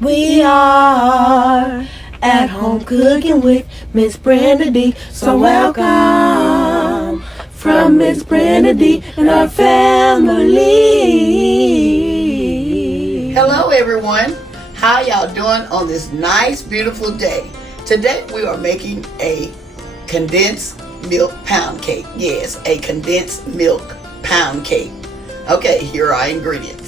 We are at home cooking with Miss Brenda Dee. So welcome from Miss Brenda Dee and our family. Hello everyone. How y'all doing on this nice, beautiful day? Today we are making a condensed milk pound cake. Yes, a condensed milk pound cake. Okay, here are our ingredients.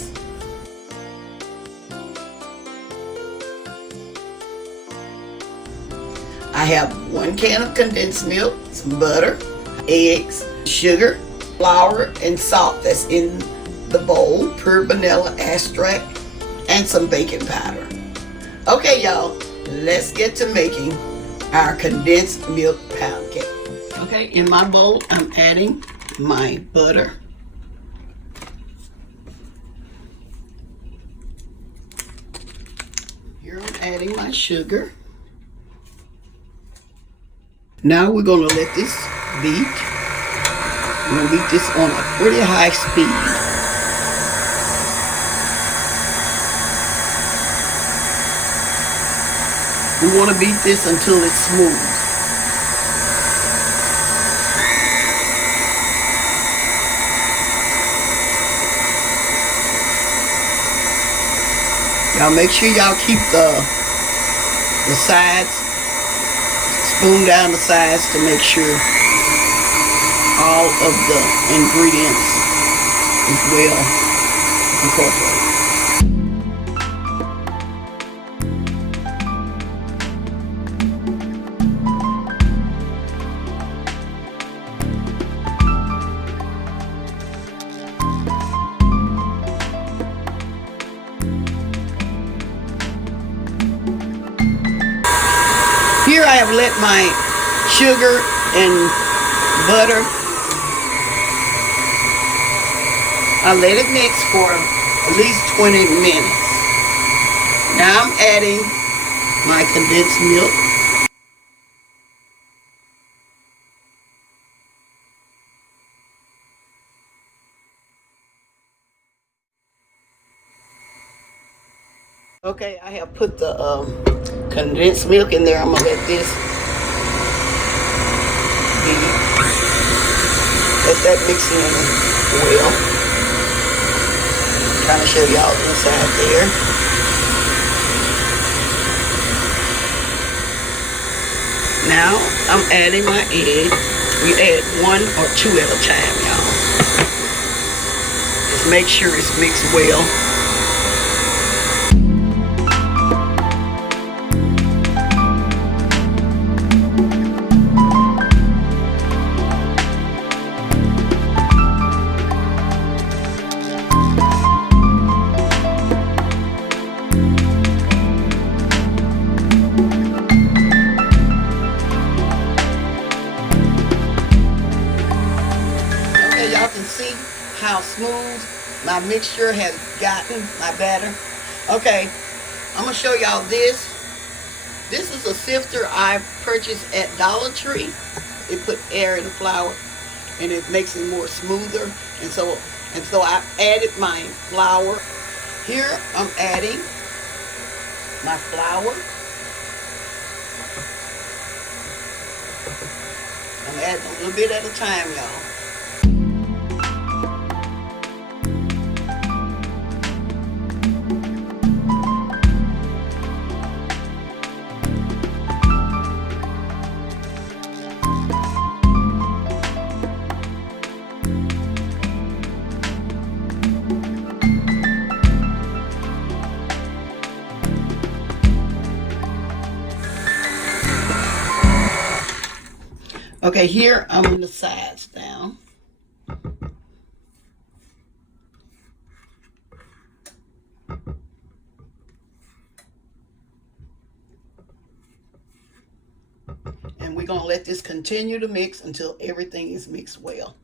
I have 1 can of condensed milk, some butter, eggs, sugar, flour, and salt that's in the bowl, pure vanilla extract, and some baking powder. Okay, y'all, let's get to making our condensed milk pound cake. Okay, in my bowl, I'm adding my butter. Here I'm adding my sugar. Now we're going to let this beat. I'm going to beat this on a pretty high speed. We want to beat this until it's smooth. Y'all make sure y'all keep the sides, spoon down the sides to make sure all of the ingredients is well incorporated. Here I have let my sugar and butter, I let it mix for at least 20 minutes. Now I'm adding my condensed milk. Okay, I have put the condensed milk in there. I'm gonna let that mix in well. I'm trying to show y'all inside there. Now I'm adding my egg. We add 1 or 2 at a time, y'all. Just make sure it's mixed well. Y'all can see how smooth my mixture has gotten, my batter. Okay, I'm gonna show y'all this. This is a sifter I purchased at Dollar Tree. It put air in the flour and it makes it more smoother. And so I added my flour. Here I'm adding my flour. I'm adding a little bit at a time, y'all. Okay, here I'm on the sides down. And we're going to let this continue to mix until everything is mixed well.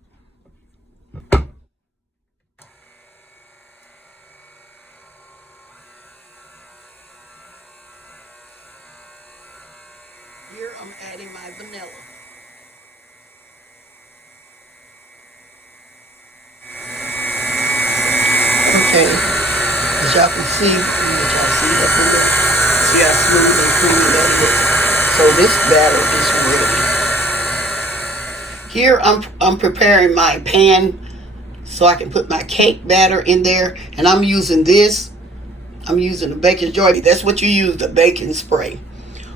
Here I'm adding my vanilla. Okay, as y'all can see, let y'all see that vanilla. smooth and creamy that is. So this batter is ready. Here I'm preparing my pan so I can put my cake batter in there, and I'm using this. I'm using the baking joy. That's what you use, the baking spray.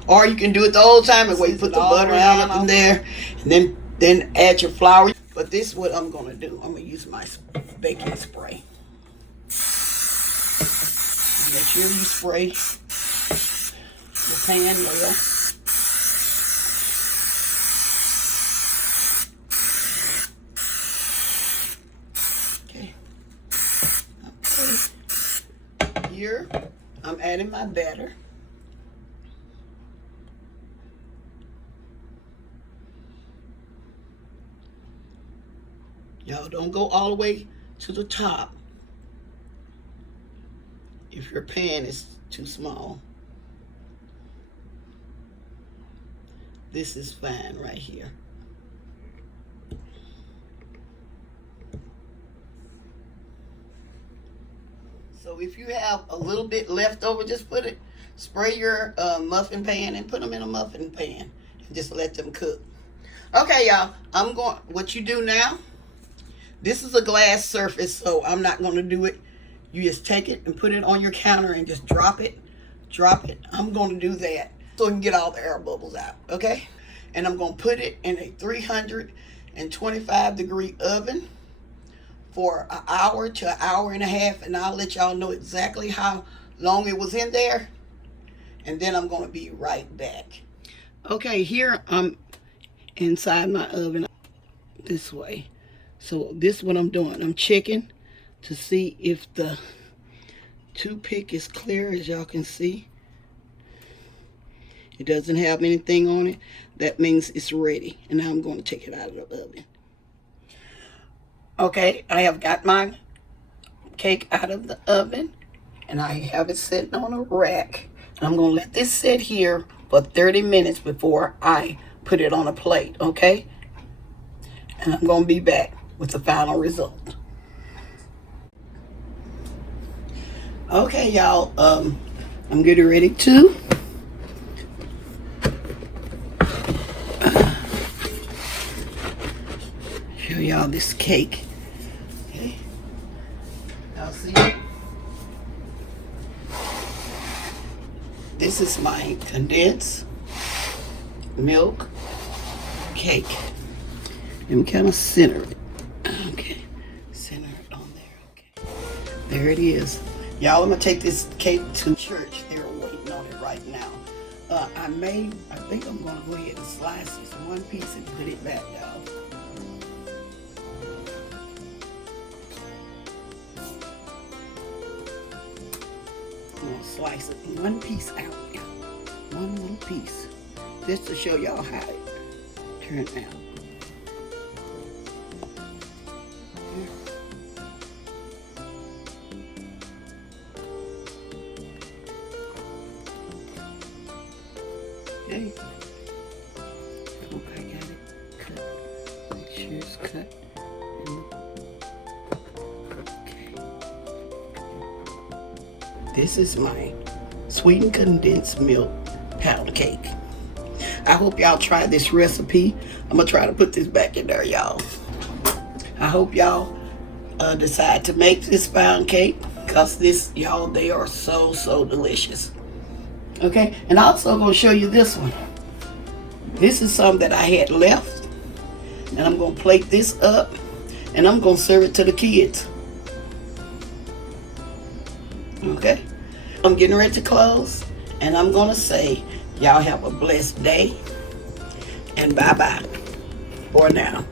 Or you can do it the old time and wait, put the butter down up in there, and then add your flour. But this is what I'm gonna do. I'm gonna use my baking spray. Make sure you spray the pan well. Okay. Here, I'm adding my batter. Y'all don't go all the way to the top if your pan is too small. This is fine right here. So if you have a little bit left over, just spray your muffin pan and put them in a muffin pan and just let them cook. Okay, y'all, what you do now, this is a glass surface, so I'm not going to do it. You just take it and put it on your counter and just drop it. I'm going to do that so we can get all the air bubbles out, okay? And I'm going to put it in a 325 degree oven for an hour to an hour and a half, and I'll let y'all know exactly how long it was in there, and then I'm going to be right back. Okay, here I'm inside my oven this way. So this is what I'm doing. I'm checking to see if the toothpick is clear, as y'all can see. It doesn't have anything on it. That means it's ready. And now I'm going to take it out of the oven. Okay, I have got my cake out of the oven, and I have it sitting on a rack. And I'm going to let this sit here for 30 minutes before I put it on a plate, okay? And I'm going to be back with the final result. Okay, y'all, I'm getting ready to show y'all this cake. Okay, y'all see it? This is my condensed milk cake. I'm kind of center it. Okay, center it on there. Okay, there it is. Y'all, I'm gonna take this cake to church. They're waiting on it right now. I think I'm gonna go ahead and slice this one piece and put it back, y'all. I'm gonna slice it one piece out, y'all. One little piece, just to show y'all how it turned out. Okay. Hope I got it cut. Make sure it's cut. Okay. This is my sweetened condensed milk pound cake. I hope y'all try this recipe. I'm gonna try to put this back in there, y'all. I hope y'all decide to make this pound cake, because this, y'all, they are so delicious. Okay, and I'm also going to show you this one. This is some that I had left, and I'm going to plate this up, and I'm going to serve it to the kids. Okay, I'm getting ready to close, and I'm going to say, y'all have a blessed day, and bye-bye for now.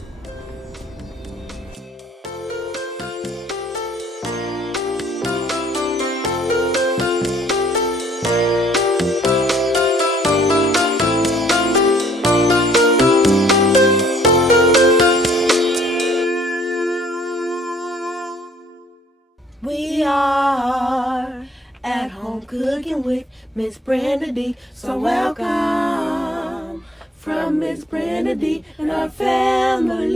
We are at home cooking with Miss Brenda Dee. So welcome from Miss Brenda Dee and our family.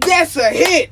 That's a hit!